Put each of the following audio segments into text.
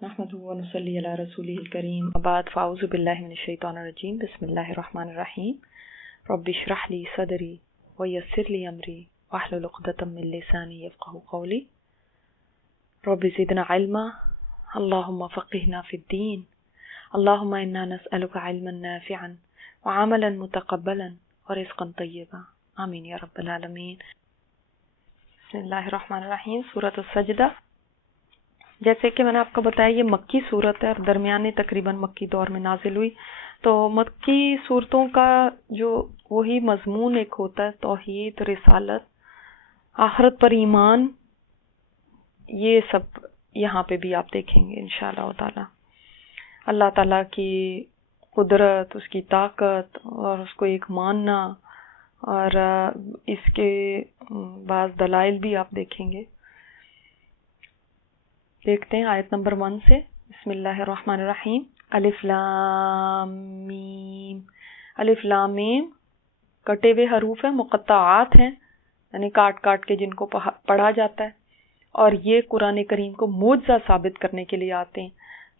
نحمده ونصلي على رسوله الكريم بعد فاعوذ بالله من الشيطان الرجيم بسم الله الرحمن الرحيم رب اشرح لي صدري ويسر لي امري واحلل عقدة من لساني يفقهوا قولي رب زدنا علما اللهم فقهنا في الدين اللهم انا نسألك علما نافعا وعملا متقبلا ورزقا طيبا آمین یا رب العالمین۔ بسم اللہ الرحمن الرحیم۔ سورۃ السجدہ، جیسے کہ میں نے آپ کو بتایا یہ مکی صورت ہے اور درمیانے تقریباً مکی دور میں نازل ہوئی۔ تو مکی صورتوں کا جو وہی مضمون ایک ہوتا ہے، توحید، رسالت، آخرت پر ایمان، یہ سب یہاں پہ بھی آپ دیکھیں گے انشاءاللہ تعالی۔ اللہ تعالیٰ کی قدرت، اس کی طاقت اور اس کو ایک ماننا، اور اس کے بعض دلائل بھی آپ دیکھیں گے۔ دیکھتے ہیں آیت نمبر 1 سے۔ بسم اللہ الرحمن الرحیم۔ الف لام میم۔ الف لام میم کٹے ہوئے حروف ہیں، مقطعات ہیں، یعنی کاٹ کاٹ کے جن کو پڑھا جاتا ہے، اور یہ قرآن کریم کو معجزہ ثابت کرنے کے لیے آتے ہیں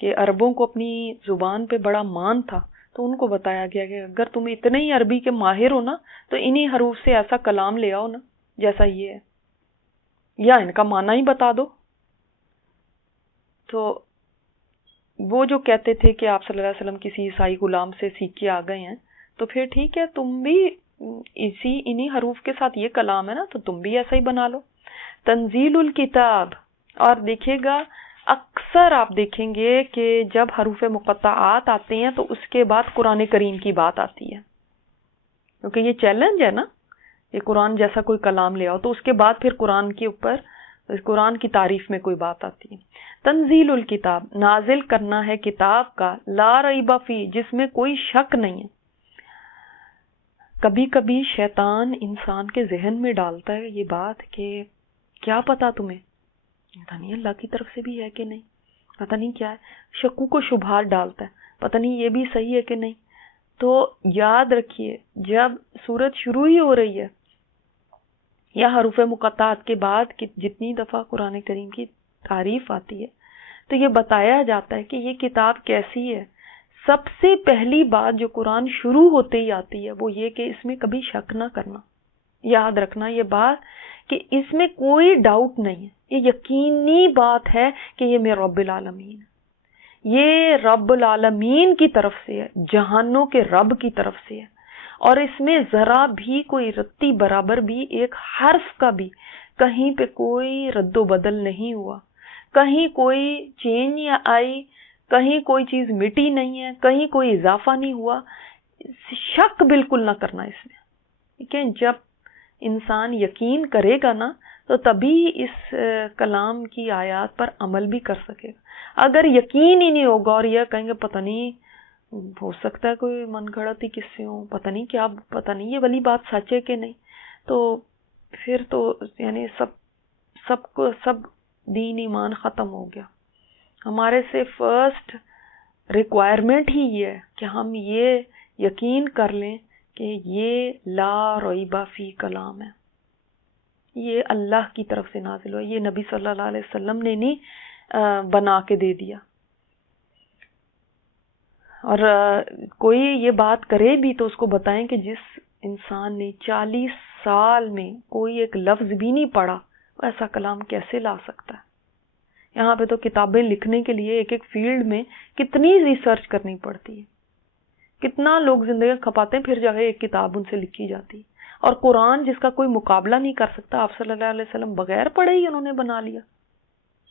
کہ عربوں کو اپنی زبان پہ بڑا مان تھا، تو ان کو بتایا گیا کہ اگر تم اتنے ہی عربی کے ماہر ہو نا تو انہی حروف سے ایسا کلام لے آؤ نا جیسا یہ ہے، یا ان کا معنی ہی بتا دو۔ تو وہ جو کہتے تھے کہ آپ صلی اللہ علیہ وسلم کسی عیسائی غلام سے سیکھ کے آ گئے ہیں، تو پھر ٹھیک ہے، تم بھی انہی حروف کے ساتھ یہ کلام ہے نا، تو تم بھی ایسا ہی بنا لو۔ تنزیل الکتاب، اور دیکھے گا اکثر آپ دیکھیں گے کہ جب حروف مقطعات آتے ہیں تو اس کے بعد قرآن کریم کی بات آتی ہے، کیونکہ یہ چیلنج ہے نا، یہ قرآن جیسا کوئی کلام لے آؤ، تو اس کے بعد پھر قرآن کے اوپر، قرآن کی تعریف میں کوئی بات آتی ہے۔ تنزیل الکتاب، نازل کرنا ہے کتاب کا، لا ریب فی، جس میں کوئی شک نہیں ہے۔ کبھی کبھی شیطان انسان کے ذہن میں ڈالتا ہے یہ بات کہ کیا پتا تمہیں، پتہ نہیں اللہ کی طرف سے بھی ہے کہ نہیں، پتہ نہیں کیا ہے، شکوک و شبہات ڈالتا ہے، پتہ نہیں یہ بھی صحیح ہے کہ نہیں۔ تو یاد رکھیے جب سورت شروع ہی ہو رہی ہے یا حروف مقطعات کے بعد جتنی دفعہ قرآن کریم کی تعریف آتی ہے تو یہ بتایا جاتا ہے کہ یہ کتاب کیسی ہے۔ سب سے پہلی بات جو قرآن شروع ہوتے ہی آتی ہے وہ یہ کہ اس میں کبھی شک نہ کرنا، یاد رکھنا یہ بات کہ اس میں کوئی ڈاؤٹ نہیں ہے، یہ یقینی بات ہے کہ یہ میرا رب العالمین ہے، یہ رب العالمین کی طرف سے ہے، جہانوں کے رب کی طرف سے ہے، اور اس میں ذرا بھی کوئی رتی برابر بھی ایک حرف کا بھی کہیں پہ کوئی رد و بدل نہیں ہوا، کہیں کوئی چینج آئی، کہیں کوئی چیز مٹی نہیں ہے، کہیں کوئی اضافہ نہیں ہوا، شک بالکل نہ کرنا اس میں، ٹھیک ہے۔ جب انسان یقین کرے گا نا تو تبھی اس کلام کی آیات پر عمل بھی کر سکے گا۔ اگر یقین ہی نہیں ہوگا اور یہ کہیں گے پتہ نہیں، ہو سکتا ہے کوئی من گھڑت ہی کس سے ہوں، پتہ نہیں کیا، پتہ نہیں یہ والی بات سچ ہے کہ نہیں، تو پھر تو یعنی سب دین ایمان ختم ہو گیا۔ ہمارے سے فرسٹ ریکوائرمنٹ ہی یہ ہے کہ ہم یہ یقین کر لیں کہ یہ لا ریب فی کلام ہے، یہ اللہ کی طرف سے نازل ہوا، یہ نبی صلی اللہ علیہ وسلم نے نہیں بنا کے دے دیا۔ اور کوئی یہ بات کرے بھی تو اس کو بتائیں کہ جس انسان نے 40 سال میں کوئی ایک لفظ بھی نہیں پڑھا وہ ایسا کلام کیسے لا سکتا ہے۔ یہاں پہ تو کتابیں لکھنے کے لیے ایک ایک فیلڈ میں کتنی ریسرچ کرنی پڑتی ہے، کتنا لوگ زندگی کھپاتے ہیں، پھر جگہ ایک کتاب ان سے لکھی جاتی ہے۔ اور قرآن جس کا کوئی مقابلہ نہیں کر سکتا، آپ صلی اللہ علیہ وسلم بغیر پڑھے ہی انہوں نے بنا لیا،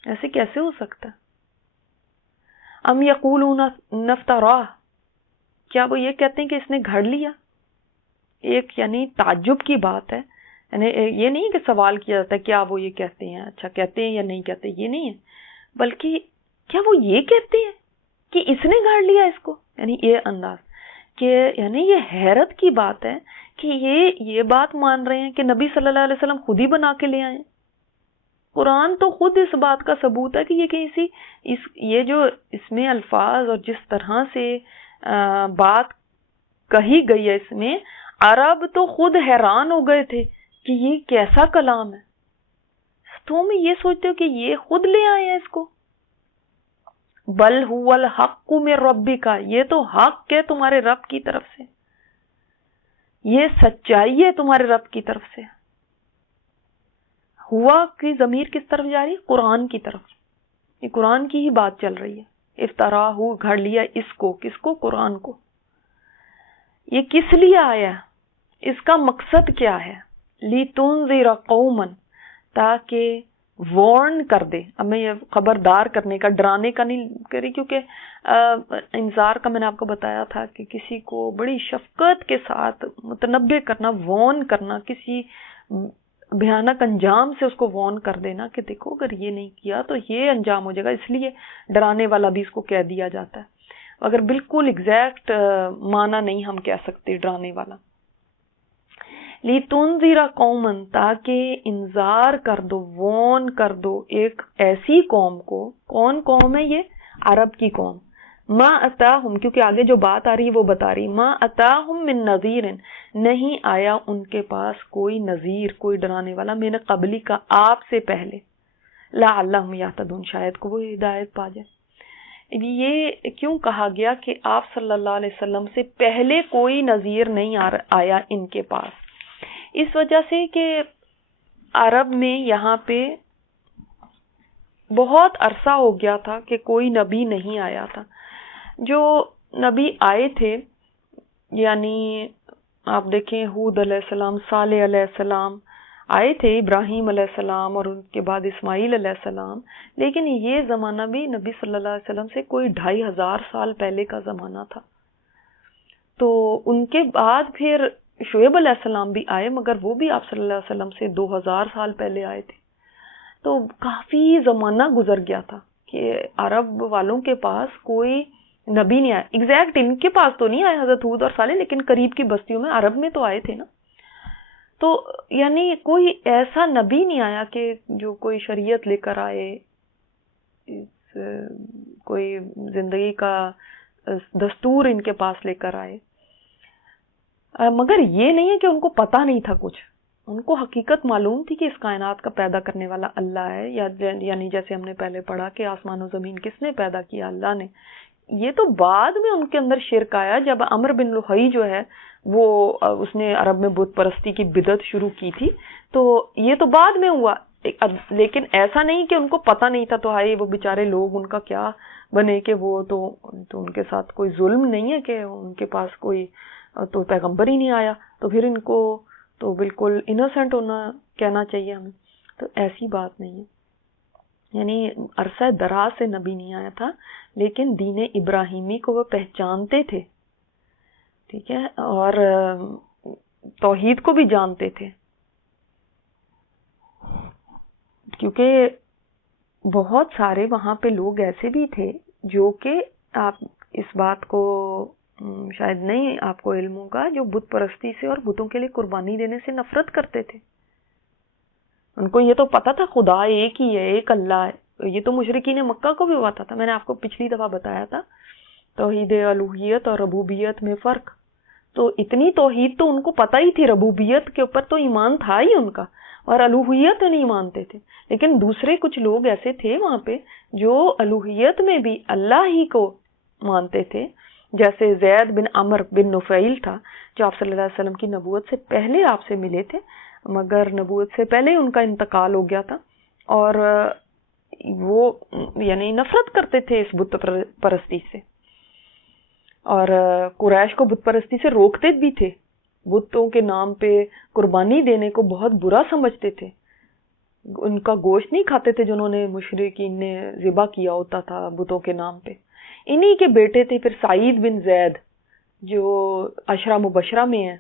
ایسے کیسے ہو سکتا ہے؟ ام یقولون نفترا، کیا وہ یہ کہتے ہیں کہ اس نے گھڑ لیا؟ ایک یعنی تعجب کی بات ہے، یعنی یہ نہیں کہ سوال کیا جاتا ہے کیا وہ یہ کہتے ہیں، اچھا کہتے ہیں یا نہیں کہتے، یہ نہیں ہے، بلکہ کیا وہ یہ کہتے ہیں کہ اس نے گھڑ لیا اس کو، یعنی یہ انداز کہ یعنی یہ حیرت کی بات ہے کہ یہ بات مان رہے ہیں کہ نبی صلی اللہ علیہ وسلم خود ہی بنا کے لے آئے۔ قرآن تو خود اس بات کا ثبوت ہے کہ یہ کسی یہ جو اس میں الفاظ اور جس طرح سے بات کہی گئی ہے اس میں، عرب تو خود حیران ہو گئے تھے کہ یہ کیسا کلام ہے، تم یہ سوچتے ہو کہ یہ خود لے آئے ہیں اس کو۔ بل هو الحق من ربک، یہ تو حق ہے تمہارے رب کی طرف سے، یہ سچائی ہے تمہارے رب کی طرف سے. ہوا کی ضمیر کس طرف جا رہی ہے؟ قرآن کی طرف. یہ قرآن کی ہی بات چل رہی ہے. افطرا ہو، گھڑ لیا اس کو، کس کو؟ قرآن کو. یہ کس لیے آیا؟ اس کا مقصد کیا ہے؟ لِتُنذِرَ قَوْمًا، تاکہ وارن کر دے. اب میں یہ خبردار کرنے کا، ڈرانے کا نہیں کری، کیونکہ انذار کا میں نے آپ کو بتایا تھا کہ کسی کو بڑی شفقت کے ساتھ متنبہ کرنا، وارن کرنا، کسی بھیانک انجام سے اس کو وارن کر دینا کہ دیکھو اگر یہ نہیں کیا تو یہ انجام ہو جائے گا. اس لیے ڈرانے والا بھی اس کو کہہ دیا جاتا ہے، اگر بالکل ایگزیکٹ معنی نہیں ہم کہہ سکتے ڈرانے والا. لِتُنذِرَ قَوْمًا، تاکہ انذار کر دو، وارن کر دو ایک ایسی قوم کو. کون قوم ہے یہ؟ عرب کی قوم. ما اتاہم، کیونکہ آگے جو بات آ رہی ہے وہ بتا رہی، ما اتاہم من نذیر، نہیں آیا ان کے پاس کوئی نذیر، کوئی ڈرانے والا، من قبلی کا، آپ سے پہلے، لعلہم یہتدون، شاید کو وہ ہدایت پا جائے. یہ کیوں کہا گیا کہ آپ صلی اللہ علیہ وسلم سے پہلے کوئی نذیر نہیں آیا ان کے پاس؟ اس وجہ سے کہ عرب میں یہاں پہ بہت عرصہ ہو گیا تھا کہ کوئی نبی نہیں آیا تھا. جو نبی آئے تھے، یعنی آپ دیکھیں ہود علیہ السلام، صالح علیہ السلام آئے تھے، ابراہیم علیہ السلام، اور ان کے بعد اسماعیل علیہ السلام، لیکن یہ زمانہ بھی نبی صلی اللہ علیہ وسلم سے کوئی 2500 سال پہلے کا زمانہ تھا. تو ان کے بعد پھر شعیب علیہ السلام بھی آئے، مگر وہ بھی آپ صلی اللہ علیہ وسلم سے 2000 سال پہلے آئے تھے. تو کافی زمانہ گزر گیا تھا کہ عرب والوں کے پاس کوئی نبی نہیں آیا. ایگزیکٹ ان کے پاس تو نہیں آئے حضرت ہود اور صالح، لیکن قریب کی بستیوں میں عرب میں تو آئے تھے نا. تو یعنی کوئی ایسا نبی نہیں آیا کہ جو کوئی شریعت لے کر آئے، کوئی زندگی کا دستور ان کے پاس لے کر آئے. مگر یہ نہیں ہے کہ ان کو پتہ نہیں تھا کچھ، ان کو حقیقت معلوم تھی کہ اس کائنات کا پیدا کرنے والا اللہ ہے. یعنی جیسے ہم نے پہلے پڑھا کہ آسمان و زمین کس نے پیدا کیا؟ اللہ نے. یہ تو بعد میں ان کے اندر شرک آیا، جب عمرو بن لحی جو ہے وہ اس نے عرب میں بت پرستی کی بدعت شروع کی تھی، تو یہ تو بعد میں ہوا. لیکن ایسا نہیں کہ ان کو پتہ نہیں تھا. تو ہائے وہ بیچارے لوگ، ان کا کیا بنے کہ وہ تو ان کے ساتھ کوئی ظلم نہیں ہے کہ ان کے پاس کوئی تو پیغمبر ہی نہیں آیا، تو پھر ان کو تو بالکل انوسنٹ ہونا کہنا چاہیے ہمیں. تو ایسی بات نہیں ہے. یعنی عرصہ دراز سے نبی نہیں آیا تھا، لیکن دین ابراہیمی کو وہ پہچانتے تھے، ٹھیک ہے، اور توحید کو بھی جانتے تھے. کیونکہ بہت سارے وہاں پہ لوگ ایسے بھی تھے جو کہ آپ اس بات کو شاید نہیں آپ کو علم ہوگا، جو بت پرستی سے اور بتوں کے لیے قربانی دینے سے نفرت کرتے تھے. ان کو یہ تو پتا تھا خدا ایک ہی ہے، ایک اللہ ہے. یہ تو مشرکین مکہ کو بھی پتا تھا. میں نے آپ کو پچھلی دفعہ بتایا تھا توحید الوہیت اور ربوبیت میں فرق. تو اتنی توحید تو ان کو پتہ ہی تھی، ربوبیت کے اوپر تو ایمان تھا ہی ان کا، اور الوہیت نہیں مانتے تھے. لیکن دوسرے کچھ لوگ ایسے تھے وہاں پہ جو الوہیت میں بھی اللہ ہی کو مانتے تھے، جیسے زید بن عمر بن نفیل تھا، جو آپ صلی اللہ علیہ وسلم کی نبوت سے پہلے آپ سے ملے تھے، مگر نبوت سے پہلے ان کا انتقال ہو گیا تھا. اور وہ یعنی نفرت کرتے تھے اس بت پرستی سے، اور قریش کو بت پرستی سے روکتے بھی تھے. بتوں کے نام پہ قربانی دینے کو بہت برا سمجھتے تھے. ان کا گوشت نہیں کھاتے تھے جنہوں نے مشرکین نے ذبح کیا ہوتا تھا بتوں کے نام پہ. انہی کے بیٹے تھے پھر سعید بن زید جو عشرہ مبشرہ میں ہیں،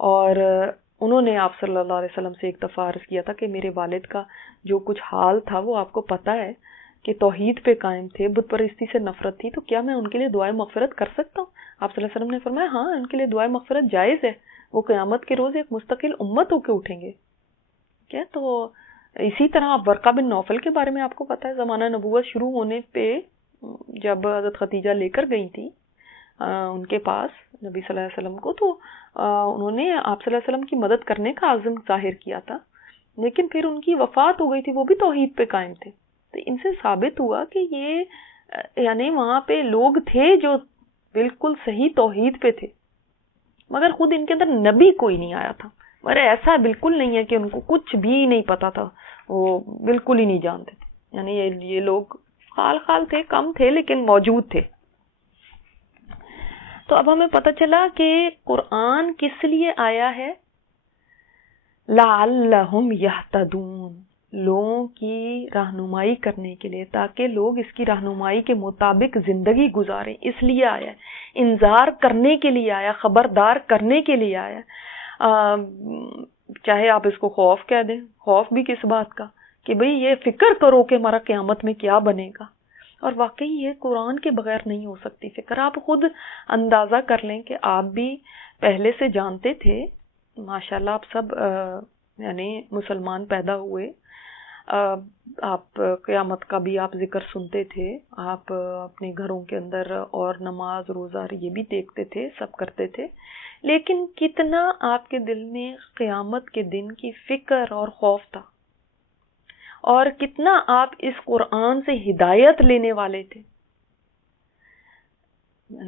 اور انہوں نے آپ صلی اللہ علیہ وسلم سے ایک دفعہ عرض کیا تھا کہ میرے والد کا جو کچھ حال تھا وہ آپ کو پتہ ہے کہ توحید پہ قائم تھے، بت پرستی سے نفرت تھی، تو کیا میں ان کے لیے دعائے مغفرت کر سکتا ہوں؟ آپ صلی اللہ علیہ وسلم نے فرمایا ہاں، ان کے لیے دعائے مغفرت جائز ہے، وہ قیامت کے روز ایک مستقل امت ہو کے اٹھیں گے. ٹھیک ہے. تو اسی طرح آپ ورقہ بن نوفل کے بارے میں آپ کو پتہ ہے، زمانہ نبوت شروع ہونے پہ جب حضرت خدیجہ لے کر گئی تھی ان کے پاس نبی صلی اللہ علیہ وسلم کو، تو انہوں نے آپ صلی اللہ علیہ وسلم کی مدد کرنے کا عزم ظاہر کیا تھا، لیکن پھر ان کی وفات ہو گئی تھی. وہ بھی توحید پہ قائم تھے. تو ان سے ثابت ہوا کہ یہ یعنی وہاں پہ لوگ تھے جو بالکل صحیح توحید پہ تھے، مگر خود ان کے اندر نبی کوئی نہیں آیا تھا. مگر ایسا بالکل نہیں ہے کہ ان کو کچھ بھی نہیں پتا تھا، وہ بالکل ہی نہیں جانتے تھے. یعنی یہ لوگ خال تھے، کم تھے لیکن موجود تھے. تو اب ہمیں پتہ چلا کہ قرآن کس لیے آیا ہے؟ لعلہم یہتدون، لوگوں کی رہنمائی کرنے کے لیے، تاکہ لوگ اس کی رہنمائی کے مطابق زندگی گزاریں. اس لیے آیا ہے، انذار کرنے کے لیے آیا، خبردار کرنے کے لیے آیا. چاہے آپ اس کو خوف کہہ دیں، خوف بھی کس بات کا، کہ بھئی یہ فکر کرو کہ ہمارا قیامت میں کیا بنے گا. اور واقعی یہ قرآن کے بغیر نہیں ہو سکتی فکر. آپ خود اندازہ کر لیں کہ آپ بھی پہلے سے جانتے تھے، ماشاءاللہ آپ سب یعنی مسلمان پیدا ہوئے، آپ قیامت کا بھی آپ ذکر سنتے تھے، آپ اپنے گھروں کے اندر اور نماز روزہ یہ بھی دیکھتے تھے، سب کرتے تھے. لیکن کتنا آپ کے دل میں قیامت کے دن کی فکر اور خوف تھا، اور کتنا آپ اس قرآن سے ہدایت لینے والے تھے.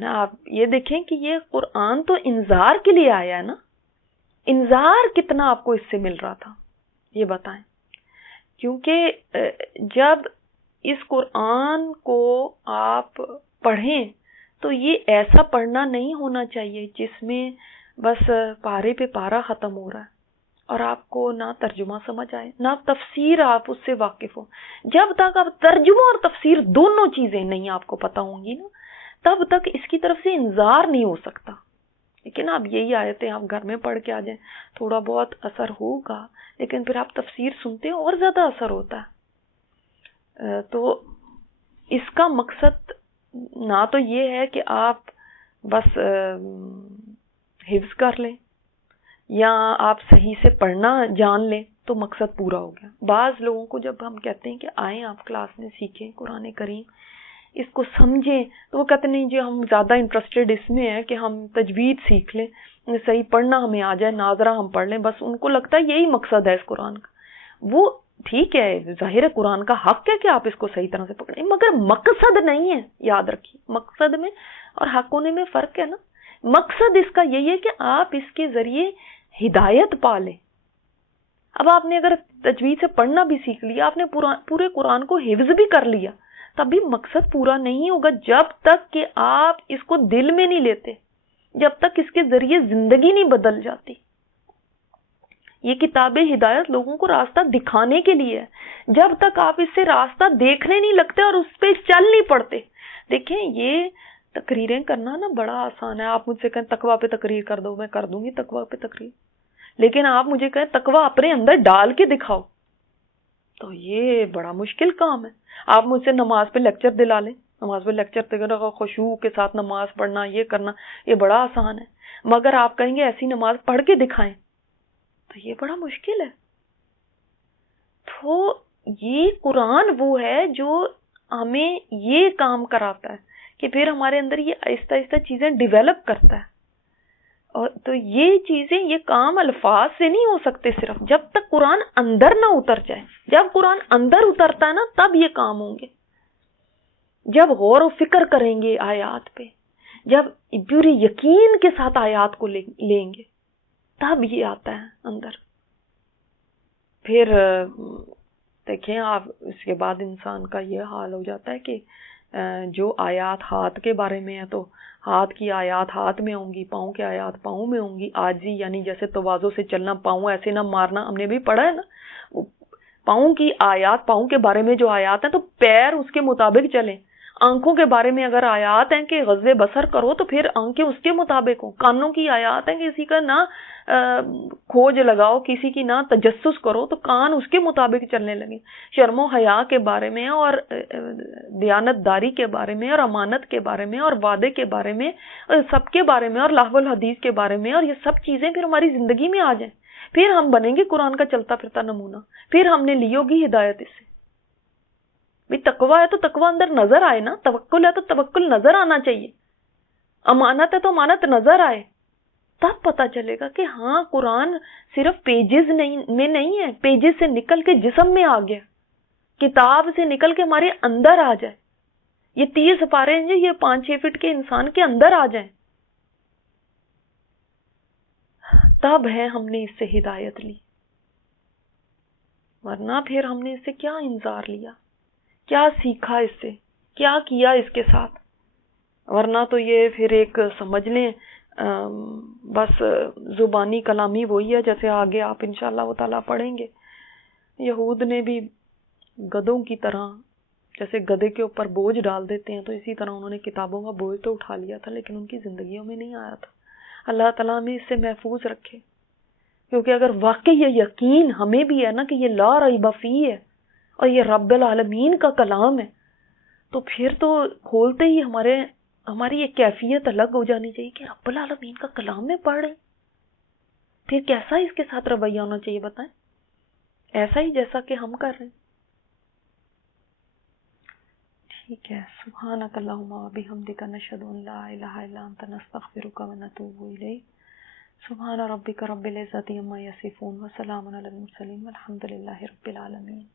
آپ یہ دیکھیں کہ یہ قرآن تو انذار کے لیے آیا ہے نا، انذار کتنا آپ کو اس سے مل رہا تھا یہ بتائیں. کیونکہ جب اس قرآن کو آپ پڑھیں تو یہ ایسا پڑھنا نہیں ہونا چاہیے جس میں بس پارے پہ پارا ختم ہو رہا ہے اور آپ کو نہ ترجمہ سمجھ آئے نہ تفسیر آپ اس سے واقف ہو. جب تک آپ ترجمہ اور تفسیر دونوں چیزیں نہیں آپ کو پتہ ہوں گی نا، تب تک اس کی طرف سے انذار نہیں ہو سکتا. لیکن آپ یہی آیتیں آپ گھر میں پڑھ کے آ جائیں، تھوڑا بہت اثر ہوگا، لیکن پھر آپ تفسیر سنتے ہیں اور زیادہ اثر ہوتا ہے. تو اس کا مقصد نہ تو یہ ہے کہ آپ بس حفظ کر لیں یا آپ صحیح سے پڑھنا جان لیں تو مقصد پورا ہو گیا. بعض لوگوں کو جب ہم کہتے ہیں کہ آئیں آپ کلاس میں سیکھیں قرآن کریم، اس کو سمجھیں، تو وہ کہتے نہیں جی ہم زیادہ انٹرسٹڈ اس میں ہیں کہ ہم تجوید سیکھ لیں، صحیح پڑھنا ہمیں آ جائے، ناظرہ ہم پڑھ لیں. بس ان کو لگتا ہے یہی مقصد ہے اس قرآن کا. وہ ٹھیک ہے، ظاہر ہے قرآن کا حق ہے کہ آپ اس کو صحیح طرح سے پکڑیں، مگر مقصد نہیں ہے. یاد رکھیے مقصد میں اور حق ہونے میں فرق ہے نا. مقصد اس کا یہی ہے کہ آپ اس کے ذریعے ہدایت پا لیں. اب آپ نے اگر تجوید سے پڑھنا بھی سیکھ لیا، آپ نے پورے قرآن کو حفظ بھی کر لیا، تب بھی مقصد پورا نہیں ہوگا جب تک کہ آپ اس کو دل میں نہیں لیتے، جب تک اس کے ذریعے زندگی نہیں بدل جاتی. یہ کتاب ہدایت لوگوں کو راستہ دکھانے کے لیے ہے. جب تک آپ اس سے راستہ دیکھنے نہیں لگتے اور اس پہ چل نہیں پڑتے. دیکھیں یہ تقریریں کرنا نا بڑا آسان ہے. آپ مجھ سے کہیں تقویٰ پہ تقریر کر دو، میں کر دوں گی تقویٰ پہ تقریر. لیکن آپ مجھے کہیں تقویٰ اپنے اندر ڈال کے دکھاؤ تو یہ بڑا مشکل کام ہے. آپ مجھ سے نماز پہ لیکچر دلا لیں، نماز پہ لیکچر دیکھو خشوع کے ساتھ نماز پڑھنا، یہ کرنا، یہ بڑا آسان ہے. مگر آپ کہیں گے ایسی نماز پڑھ کے دکھائیں تو یہ بڑا مشکل ہے. تو یہ قرآن وہ ہے جو ہمیں یہ کام کراتا ہے کہ پھر ہمارے اندر یہ آہستہ آہستہ چیزیں ڈیولپ کرتا ہے. اور تو یہ چیزیں، یہ کام الفاظ سے نہیں ہو سکتے صرف، جب تک قرآن اندر نہ اتر جائے. جب قرآن اندر اترتا ہے نا تب یہ کام ہوں گے. جب غور و فکر کریں گے آیات پہ، جب پوری یقین کے ساتھ آیات کو لیں گے، تب یہ آتا ہے اندر. پھر دیکھیں آپ اس کے بعد انسان کا یہ حال ہو جاتا ہے کہ جو آیات ہاتھ کے بارے میں ہے تو ہاتھ کی آیات ہاتھ میں ہوں گی، پاؤں کی آیات پاؤں میں ہوں گی. عاجزی یعنی جیسے تواضع سے چلنا، پاؤں ایسے نہ مارنا، ہم نے بھی پڑھا ہے نا. پاؤں کی آیات، پاؤں کے بارے میں جو آیات ہیں تو پیر اس کے مطابق چلیں. آنکھوں کے بارے میں اگر آیات ہیں کہ غض بصر کرو تو پھر آنکھیں اس کے مطابق ہوں. کانوں کی آیات ہیں کہ کسی کا نہ کھوج لگاؤ، کسی کی نہ تجسس کرو تو کان اس کے مطابق چلنے لگے. شرم و حیا کے بارے میں اور دیانت داری کے بارے میں اور امانت کے بارے میں اور وعدے کے بارے میں، سب کے بارے میں، اور لہو الحدیث کے بارے میں، اور یہ سب چیزیں پھر ہماری زندگی میں آ جائیں. پھر ہم بنیں گے قرآن کا چلتا پھرتا نمونہ. پھر ہم نے لی ہوگی ہدایت اس سے. بھی تقویٰ ہے تو تقویٰ اندر نظر آئے نا، توکل ہے تو توکل نظر آنا چاہیے، امانت ہے تو امانت نظر آئے. تب پتہ چلے گا کہ ہاں قرآن صرف پیجز میں نہیں ہے، پیجز سے نکل کے جسم میں آ گیا، کتاب سے نکل کے ہمارے اندر آ جائے. یہ 30 سپارے ہیں جو یہ 5-6 فٹ کے انسان کے اندر آ جائیں، تب ہے ہم نے اس سے ہدایت لی، ورنہ پھر ہم نے اس سے کیا انذار لیا، کیا سیکھا اس سے، کیا کیا اس کے ساتھ؟ ورنہ تو یہ پھر ایک سمجھ لیں بس زبانی کلامی وہی ہے، جیسے آگے آپ انشاءاللہ تعالیٰ پڑھیں گے۔ یہود نے بھی گدوں کی طرح، جیسے گدے کے اوپر بوجھ ڈال دیتے ہیں، تو اسی طرح انہوں نے کتابوں کا بوجھ تو اٹھا لیا تھا، لیکن ان کی زندگیوں میں نہیں آیا تھا۔ اللہ تعالیٰ ہمیں اس سے محفوظ رکھے، کیونکہ اگر واقعی یہ یقین ہمیں بھی ہے نا کہ یہ لا ریب فیہ ہے اور یہ رب العالمین کا کلام ہے، تو پھر تو کھولتے ہی ہماری ایک کیفیت الگ ہو جانی چاہیے کہ رب العالمین کا کلام میں پڑھ رہے ہیں، پھر کیسا اس کے ساتھ رویہ ہونا چاہیے بتائیں؟ ایسا ہی جیسا کہ ہم کر رہے ہیں۔ ٹھیک ہے، سبحانک اللہم و بحمدک، نشہد ان لا الہ الا انت، نستغفرک و نتوب الیک۔ سبحان ربک رب العزۃ عما یصفون، وسلام علی المرسلین، والحمد للہ رب العالمین۔